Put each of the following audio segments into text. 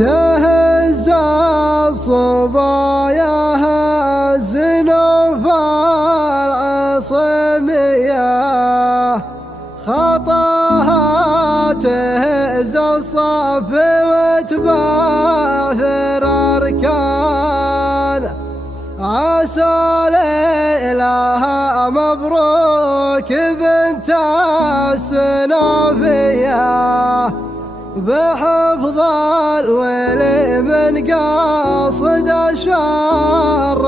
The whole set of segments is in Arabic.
تهز الصبايا الزنوف العصمية خطاها تهز الصف وتباثر أركان عسى ليلها مبروك بنت السنوفية بحفظ الولي من قاصد الشر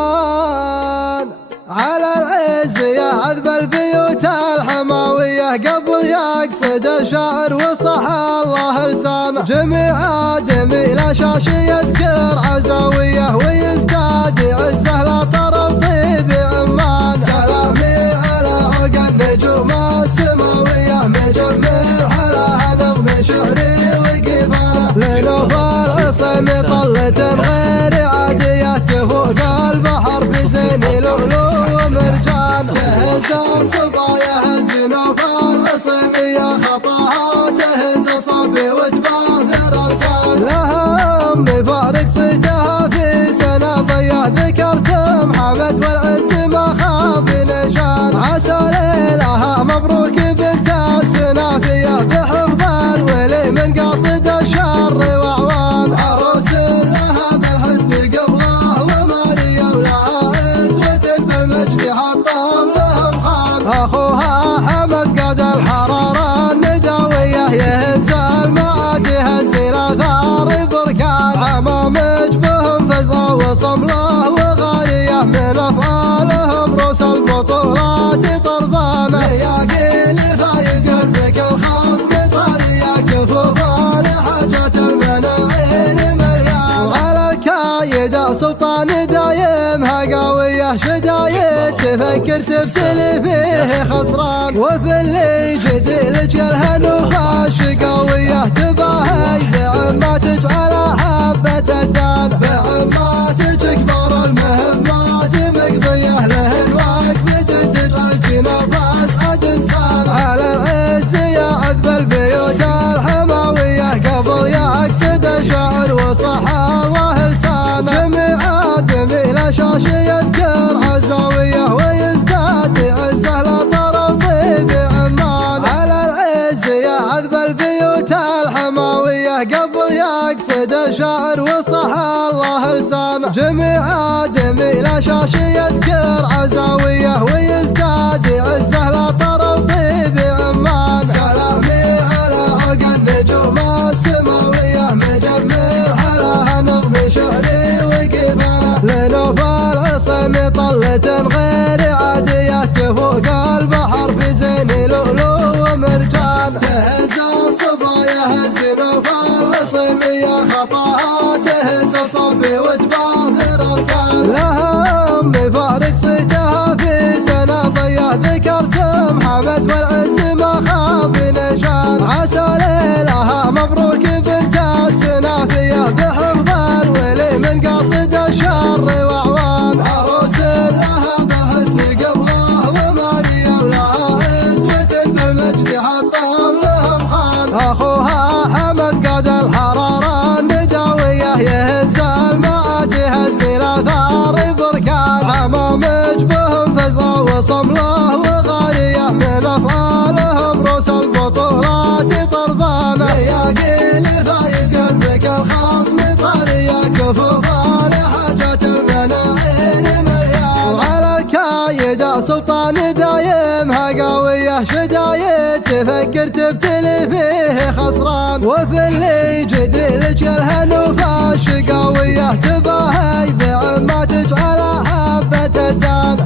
وأعوان على العز يعذب البيوت الحماوية قبل يقصد الشعر وصح الله لسانه جميع آدمي لا شاش يذكر عزاوية ويزداد عزه لا طرف طيب عمان سلامي على عقى النجوم السماوية مجمل حلاها نظم شعري وقفانه لنوف العصم طلة غير عادية تفوق البحر بزين لؤلؤ ومرجان تهز الصبايا الزنوف العصمية خطاها تهز صبي وتباثر الكان لها أمي فارق صيتها في سنة ضيع ذكرت محمد والعز ما خاف نشان عسى ليلها مبروك بنت السنافية بحفظ الولي من قاصد الشر وأعوان عروس لها بالحسن قبله وماريا ولها عزوة بالمجد حطهم لهم خان أخوها حمد قاد الحرارة النداوية يهز المعاد يهز الأثار بركان عمامج بهم فزع وصمله وغالية من أفعالهم روس البطولات طربانة يا قيل فايز قلبك الخاص بطريقة كفوفان حاجات المناعين مليان وعلى الكايدة سلطان دايمها قوية شدايد تفكر تفسل فيه خسران وفي اللي جديل جلها نوفاش قوية تباهي بعما تجعل حبة الدان بعما تكبر المهمات مقضية له الوقت تجعل جنوب أسعد إنسان على العز يعذب البيوت الحماوية قبل يقصد الشعر وصح الله لسان جميع آدمي لا شاش يذكر عزاوية ويزداد عزه لا طرف طيب عمان على العز يعذب البيوت الحماوية قبل يقصد الشعر وصح الله لسان جميع آدمي لا شاش يذكر عزاوية ويزداد عزه لا طرف طيب عمان سلامي على عقى النجوم السماوية مجمل حلاها نظم شعري وقفانه لنوف العصم طلة غير عادية تفوق البحر في زين لؤلؤ ومرجان تهز الصبايا الزنوف العصمية خطاها تهز صبي وتباثر الكان لها أمي فارق صيتها في سنة ضيع ذكرت محمد والعز ما خاف نشان عسى ليلها مبروك بنت السنافية بحفظ الولي من قاصد الشر وأعوان عروس لها بالحسن قبله وماريا ولها عزوة بالمجد حطهم لهم خان أخوها حمد قاد الحرارة النداوية يهز المعاد يهز الأثار بركان عمامج بهم فزع وصمله وغالية من أفعالهم روس البطولات طربانة يا قيل فايز قلبك الخاص بطريقة كفوفان حاجات المناعين مليان وعلى الكايدة سلطان دايمها قوية شدايد تفكر تبتلي فيه خسران وفي اللي جديل جلها نوفاش قوية تباهي بعما تجعل حبة الدان